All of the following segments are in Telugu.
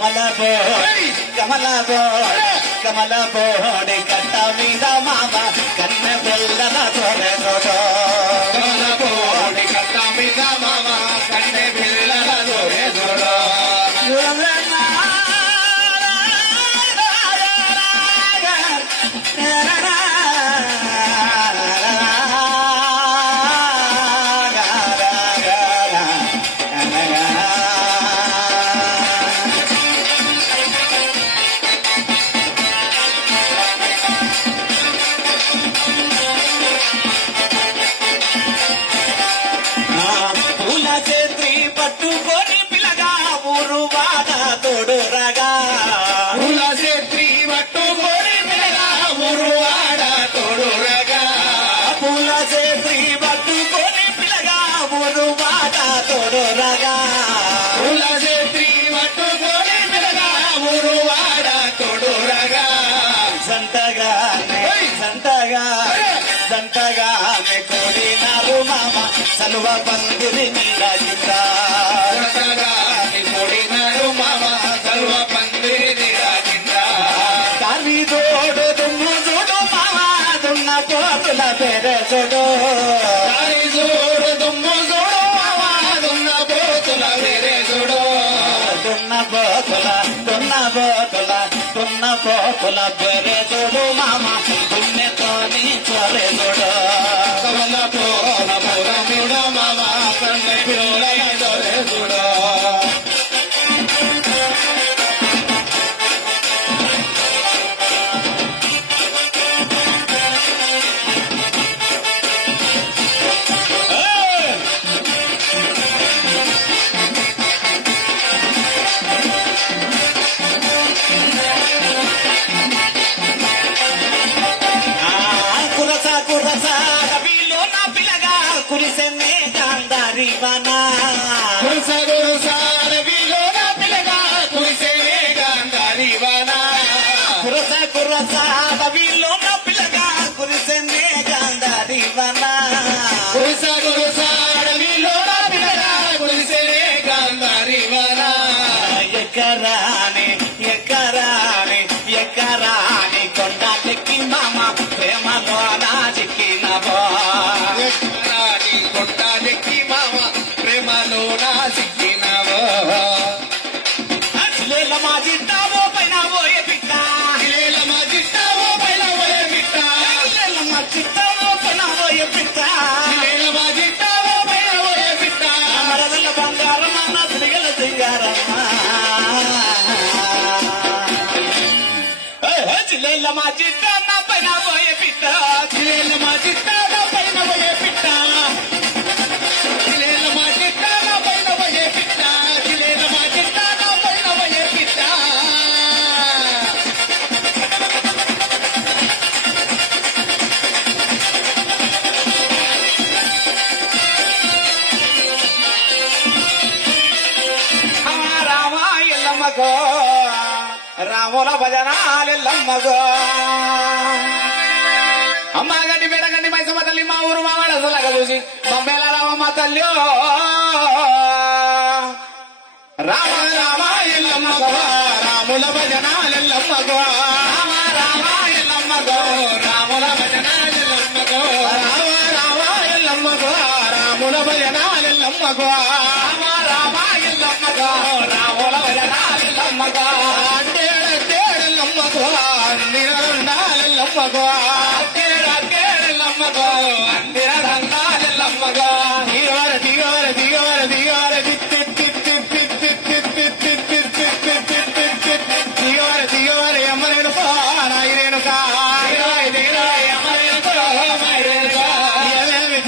కమల బోడి కట్ట మీద మామ కన్న పిల్లల దొరెదొడో కమల బోడి కట్ట మీద మామ కన్న పిల్లల దొరెదొడో పట్టుకొని పిల్లగా ఊరువాడ తోడురగా పూల చేత్రి పట్టుకొని పిల్లగా ఊరువాడ తోడురగా పూల చేత్రి పట్టుకొని పిల్లగా ఊరువాడ తోడురగా పూల చేత్రి పట్టుకొని పిల్లగా ఊరువాడ తోడురగా సంతగానే కోడినారు మామ సలువ పందిరి నీరాజిందా కోడినారు మామ సలువ పందిరి నీరాజిందా కాలి తోడు దుమ్ము చూడు మామ దున్న పోతుల పేరే చూడు కాలి చూడు దుమ్ము చూడు మామ దున్న పోతుల పేరే చూడు దున్న పోతుల పేరే చూడు మామ దున్నెతోని చొరే చూడు కమల పోల పురముడు మామ కన్న పిల్ల చొరే చూడు కురిసెనే గాంధారి వనా కురస పిల్లగా కురిసెనే గాంధారి వనా కురస పిల్లగా కురిసెనే గాంధారి వనా కురస పిల్లగా కురిసెనే గాంధారి వనా ఎకరాని కొండలెక్కి మామ ప్రేమలో నా చిక్కినవో కొండలెక్కి మామ ప్రేమలో నా చిక్కినవో మా జిట్టావో పైన పోయే పిట్ట మా జిట్టావో పైన పోయే పిట్ట మా జిట్టావో పైన పోయే పిట్ట మా జిట్టావో పైన పోయే పిట్ట మరదల బంగారం అన్న తిరిగల సింగారమ్మా చిల్లెల్ల మా జిట్ట నా పైన పోయే పిట్ట చిల్లెల్ల మా జిట్ట నా పైన పోయే పిట్ట చిల్లెల్ల మా జిట్ట నా పైన పోయే పిట్ట చిల్లెల్ల మా జిట్ట నా పైన పోయే పిట్ట రామ ఎల్లమ్మగో రాముల భజనాలెల్లమ్మగో అమ్మ గడ్డి పెడగండి మైసమ్మ తల్లి మా ఊరు మా వాడ అసలాగా చూసి మమ్మేల రామమ్మ తల్లి రామ రామ ఎల్లమ్మగో రాముల భజనాలెల్లమ్మగో రామ ఎల్లమ్మగో రాముల భజనాలెల్లమ్మగో రామ ఎల్లమ్మగో రాముల భజనాలెల్లమ్మగో రామ ఎల్లమ్మగో రాముల భజనాలెల్లమ్మగో తేడెల్లమ్మగో అందిరండాలెల్లమ్మగో తేడెల్లమ్మగో అందిరండాలెల్లమ్మగో దిగవర దిగవర దిగవర దిగవర దిగవర దిగవర అమ్మరేనుకో నాయరేనుకా అమ్మరేనుకో నాయరేనుకా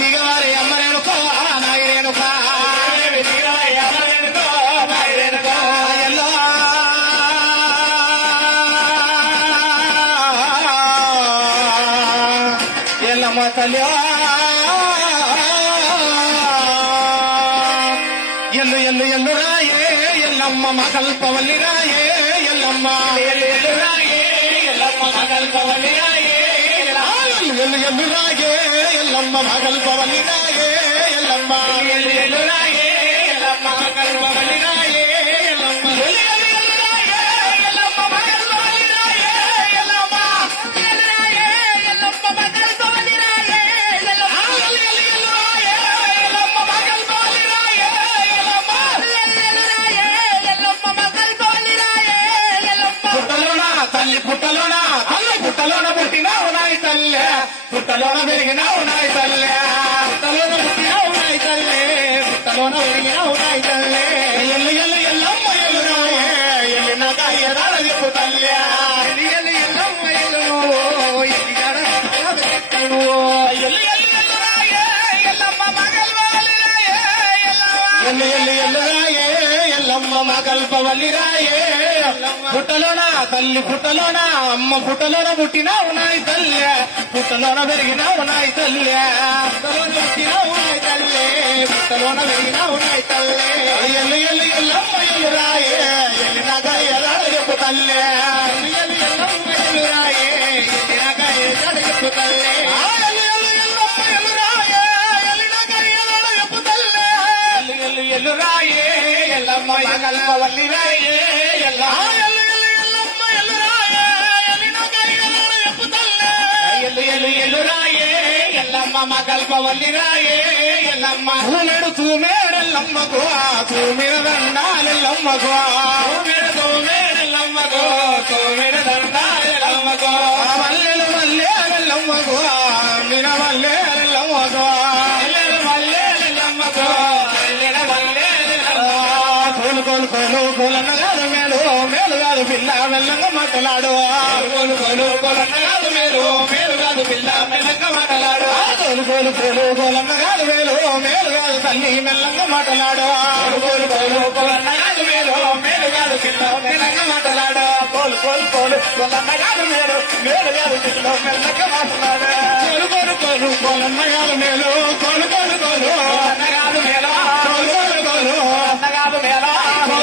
దిగవర అమ్మరేనుకో నాయరేనుకా అమ్మరేనుకో నాయరేనుకా ఎల్లో ఎల్లమ్మ తల్లి ఎల్లు ఎల్లు ఎల్లు రాయే ఎల్లమ్మ మగల్పవల్లి రాయే ఎల్లమ్మ ఎల్లు రాయే ఎల్లమ్మ మగల్పవల్లి రాయే ఎల్లు ఎల్లు రాయే ఎల్లమ్మ మగల్పవల్లి రాయే ఎల్లమ్మ ఎల్లు ఎల్లు రాయే ఎల్లమ్మ మగల్పవల్లి రాయే ఎల్లమ్మ ఎల్లు ఎల్లు రాయే పుట్టలోన పెరిగినావు నాయ తల్లే పుట్టలోన పుట్టినావు నాయ తల్లే పుట్టలోన పెరిగినావు నాయ తల్లే ఎల్లు ఎల్లు ఎల్లమ్మ ఎల్లురాయే ఎల్లినాక ఎదాల చెప్పు తల్లే ఎల్లు ఎల్లు ఎల్లమ్మ ఎల్లు ఎల్లినాక ఎల్లు ఎల్లు ఎల్లురాయే ఎల్లమ్మ మగల్వల్లిరాయే ఎల్లు ఎల్లు ఎల్లురాయే ఎల్లమ్మ మగల్పవల్లిరాయే పుట్టలోన తల్లి పుట్టలోన అమ్మ పుట్టలోన పుట్టినావు నాయ తల్లే పుట్టలోన పెరిగినావు నాయ తల్లే పుట్టలోన పుట్టినావు నాయ తల్లే పుట్టలోన పెరిగినావు నాయ తల్లే ఎల్లు ఎల్లు ఎల్లమ్మ ఎల్లురాయే ఎల్లినాక ఎదాల చెప్పు తల్లే ఎల్లు ఎల్లు ఎల్లమ్మ ఎల్లురాయే ఎల్లినాక ఎదాల చెప్పు తల్లే ఎల్లు ఎల్లు ఎల్లమ్మ ఎల్లురాయే ఎల్లినాక ఎదాల చెప్పు తల్లే ఎల్లు ఎల్లు ఎల్లురాయే ఎల్లమ్మ మగల్పవల్లిరాయే ఎల్లమ్మ ఎల్లురాయే ఎల్లమ్మ మగల్పవల్లిరాయే ఎల్లమ్మ తూమెడు తూమేడెల్లమ్మకు తూమిన దండాలెల్లమ్మకు తూమేడెల్లమ్మకు తూమిన దండాలెల్లమ్మకు మల్లెలు మల్లెలెల్లమ్మకు మిన మల్లెలెల్లమ్మకు మల్లెలు మల్లెలెల్లమ్మకు మల్లెల మల్లెలెల్లమ్మకు కోలు కోలు కోలు కోలన్నగారు మేలు మేలు కాదు పిల్ల మెల్లంగా మాట్లాడు కోలు కోలు కోలన్నగారు మేలు మేలు కాదు పిల్ల మెల్లంగా మాట్లాడు కోలు కోలు కోలు కోలన్నగారు మేలు మేలు కాదు తల్లి మెల్లంగా మాట్లాడు కోలు కోలు కోలన్నగారు మేలు మేలు కాదు పిల్ల మెల్లంగా మాట్లాడు కోలు కోలు కోలు కోలన్నగారు మేలు మేలు కాదు పిల్ల మెల్లంగా మాట్లాడు కోలు కోలు కోలు కోలన్నగారు మేలు కోలు కోలు కోలు అన్నగారు మేలు కోలు కోలు కోలు అన్నగారు మేలు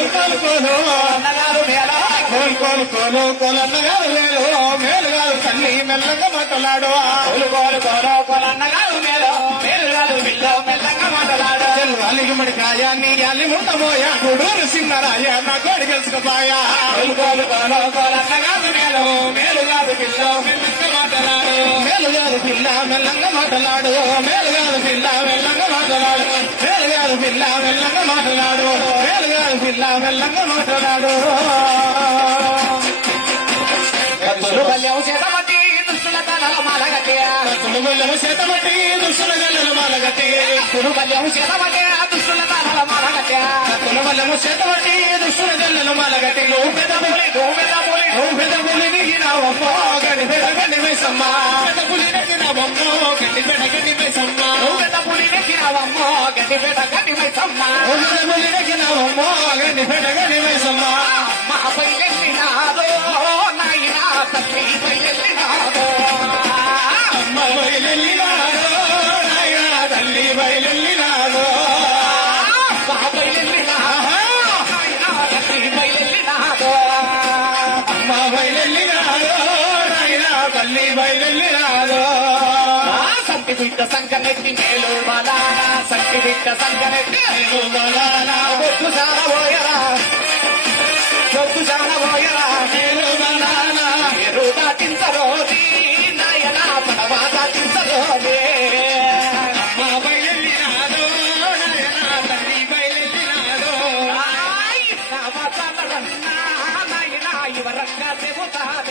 కోలు కోలు కోలు అన్నగారు మేలు కోలు కోలు కోలు కోలన్నగారు మేలు మేలు కాదు తల్లి మెల్లంగా మాట్లాడు కోలు కోలు కోలు కోలన్నగారు మేలు మేలు కాదు పిల్ల మెల్లంగా మాట్లాడు అలిగి మడికాయ నీ అల్లి ముందబోయా గూడూరు సింగరాయ నా కోడి గెలుచుకుపోయా కోలు కోలు కోలు కోలన్నగారు మేలు మేలు కాదు పిల్ల మెల్లంగా మాట్లాడు మేలు కాదు పిల్ల మెల్లంగా మాట్లాడు మేలు కాదు పిల్ల మెల్లంగా మాట్లాడు మేలు కాదు పిల్ల మెల్లంగా మాట్లాడు మేలు కాదు పిల్ల మెల్లంగా మాట్లాడు కత్తులు బల్యం చేతమట్టి దుష్టుల తలల మాలగట్టి కత్తులు బల్యం చేతమట్టి దుష్టుల తలల మాలగట్టి కత్తులు బల్యం చేతమట్టి దుష్టుల తలల మాలగట్టి కత్తులు బల్యం చేతమట్టి దుష్టుల తలల మాలగట్టి నువ్వు పెద్ద పులి నువ్వు పెద్ద పులి నువ్వు పెద్ద పులి దిగినావమ్మో గడి పెద్ద గడి వేసమ్మ పెద్ద పులి దిగినావమ్మో గడి పెద్ద గడి వేసమ్మ నువ్వు పెద్ద పులి దిగినావమ్మో గడి పెద్ద గడి వేసమ్మ నువ్వు పెద్ద పులి దిగినావమ్మో గడి పెద్ద గడి వేసమ్మ అమ్మ బయలెల్లినాదో నాయనా తల్లి బయలెల్లినాదో అమ్మ బయలెల్లినాదో నాయనా తల్లి బయలెల్లినాదో బయలెల్లినాదో నాయనా తల్లి బయలెల్లినాదో అమ్మ బయలెల్లినాదో నాయనా తల్లి బయలెల్లినాదో సంటి బిడ్డ సంకనెత్తి మేలు బలానా సంటి బిడ్డ సంకనెత్తి మేలు బలానా బొట్టు సారబోయరా బొట్టు సారబోయరా మేలు బలానా మీరు దాటించరోది నాయనా పడవ దాటించరోదే అమ్మ బయలెల్లినాదో నాయనా తల్లి బయలెల్లినాదో నాయనా ఇవరంగా చెబుతాను